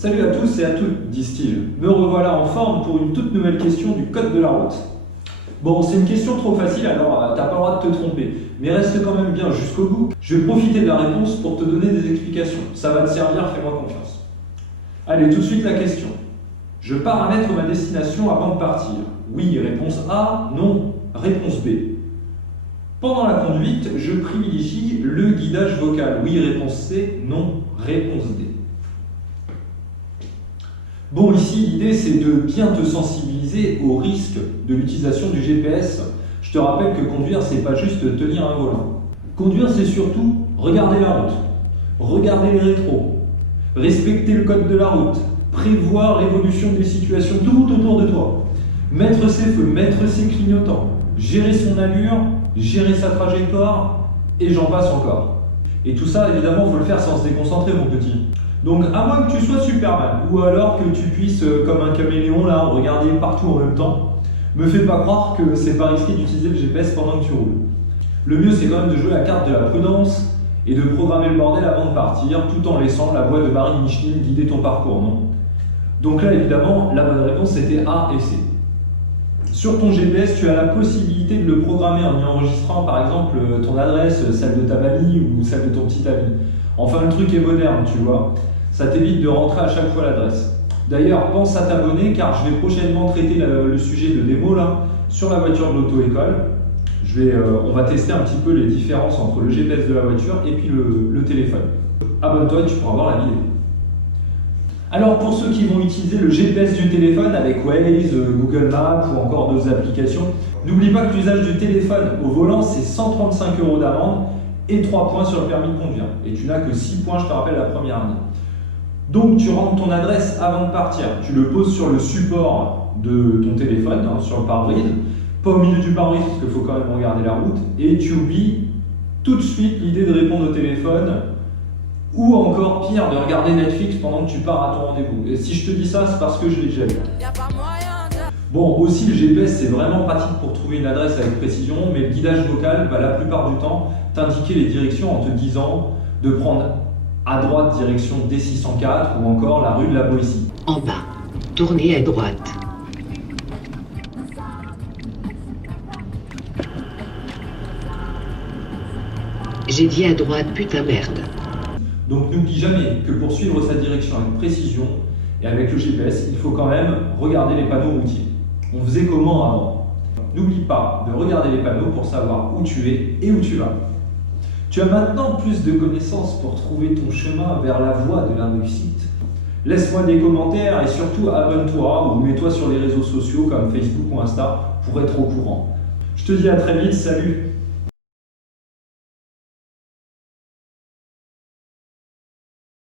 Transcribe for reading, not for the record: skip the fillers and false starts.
Salut à tous et à toutes, disent-ils. Me revoilà en forme pour une toute nouvelle question du code de la route. Bon, c'est une question trop facile, alors t'as pas le droit de te tromper. Mais reste quand même bien jusqu'au bout. Je vais profiter de la réponse pour te donner des explications. Ça va te servir, fais-moi confiance. Allez, tout de suite la question. Je paramètre ma destination avant de partir. Oui, réponse A. Non, réponse B. Pendant la conduite, je privilégie le guidage vocal. Oui, réponse C. Non, réponse D. Bon, ici, l'idée, c'est de bien te sensibiliser au risque de l'utilisation du GPS. Je te rappelle que conduire, c'est pas juste tenir un volant. Conduire, c'est surtout regarder la route, regarder les rétros, respecter le code de la route, prévoir l'évolution des situations tout autour de toi, mettre ses feux, mettre ses clignotants, gérer son allure, gérer sa trajectoire, et j'en passe encore. Et tout ça, évidemment, il faut le faire sans se déconcentrer, mon petit. Donc, à moins que tu sois Superman, ou alors que tu puisses, comme un caméléon, là, regarder partout en même temps, me fais pas croire que c'est pas risqué d'utiliser le GPS pendant que tu roules. Le mieux, c'est quand même de jouer la carte de la prudence et de programmer le bordel avant de partir, tout en laissant la voie de Marie Micheline guider ton parcours, non? Donc là, évidemment, la bonne réponse, c'était A et C. Sur ton GPS, tu as la possibilité de le programmer en y enregistrant, par exemple, ton adresse, celle de ta mamie ou celle de ton petit ami. Enfin, le truc est moderne, tu vois. Ça t'évite de rentrer à chaque fois l'adresse. D'ailleurs, pense à t'abonner car je vais prochainement traiter le sujet de démo là, sur la voiture de l'auto-école. On va tester un petit peu les différences entre le GPS de la voiture et puis le téléphone. Abonne-toi et tu pourras voir la vidéo. Alors pour ceux qui vont utiliser le GPS du téléphone avec Waze, Google Maps ou encore d'autres applications, n'oublie pas que l'usage du téléphone au volant c'est 135 € d'amende et 3 points sur le permis de conduire. Et tu n'as que 6 points, je te rappelle, la première année. Donc tu rentres ton adresse avant de partir, tu le poses sur le support de ton téléphone, sur le pare-brise, pas au milieu du pare-brise parce qu'il faut quand même regarder la route, et tu oublies tout de suite l'idée de répondre au téléphone, ou encore pire, de regarder Netflix pendant que tu pars à ton rendez-vous. Et si je te dis ça, c'est parce que je l'ai déjà vu. Bon, aussi le GPS c'est vraiment pratique pour trouver une adresse avec précision, mais le guidage vocal va la plupart du temps t'indiquer les directions en te disant de prendre à droite direction D604 ou encore la rue de la Boétie. En bas, tournez à droite. J'ai dit à droite, putain merde. Donc n'oublie jamais que pour suivre sa direction avec précision et avec le GPS, il faut quand même regarder les panneaux routiers. On faisait comment avant? N'oublie pas de regarder les panneaux pour savoir où tu es et où tu vas. Tu as maintenant plus de connaissances pour trouver ton chemin vers la voie de la réussite. Laisse-moi des commentaires et surtout abonne-toi ou mets-toi sur les réseaux sociaux comme Facebook ou Insta pour être au courant. Je te dis à très vite, salut!